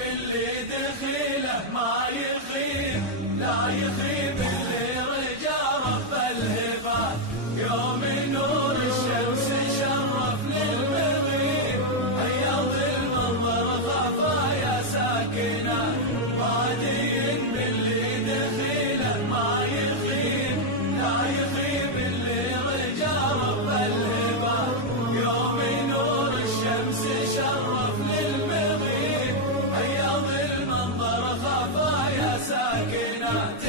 اللي دخيله ما يخيب، لا يخيب اللي رجع رب الهبات. يوم نور الشمس شرف للمغيب، حيض المنظر خفايا ساكنات. هادي باللي دخيله ما يخيب، لا يخيب اللي رجع رب الهبات. يوم نور الشمس شرف للمغيب، حيض المنظر خفايا ساكنات.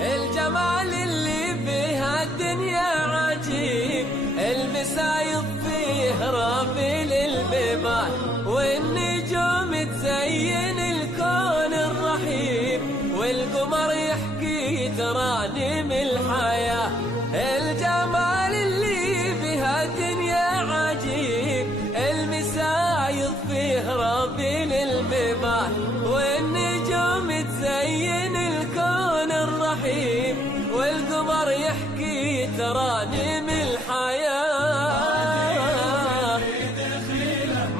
الجمال اللي بها الدنيا عجيب، المسايط فيه رافي للبيبان، والنجوم تزين الكون الرحيب، والقمر يحكي ترانيم الحياة. الجمال اللي بها الدنيا عجيب، المسايط فيه رافي للبيبان، والنجوم تزين الكون الرحيم، والقمر يحكي ترانيم الحياة.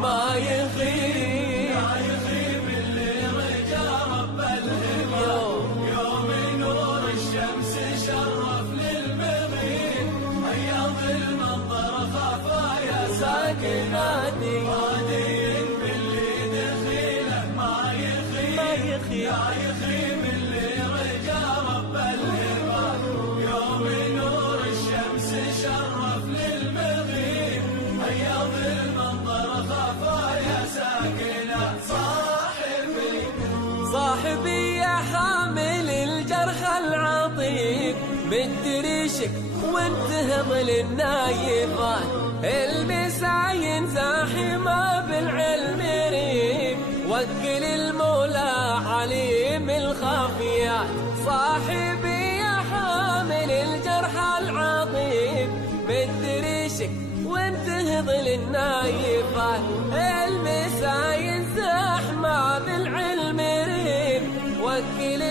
ما يخيب، لا يخيب اللي رجع رب الهبات. يوم نور الشمس شرف للمغيب، حيض المنظر خفايا ساكناتي. هادي باللي دخيله ما يخيب، لا يخيب اللي رجع رب الهبات. يوم نور الشمس شرف للمغيب، حيض المنظر خفايا ساكنات. صاحبي يا حامل الجرح العطيب، بالدريشك وانت هضل النايفات، المساين زاحمة بالعلم ريب، وكل المولى عليم الخافيات. صاحبي يا حامل الجرح العظيم، بالدريشك وانت هضل النايفات، المساين زاحمة بالعلم ريب، وكل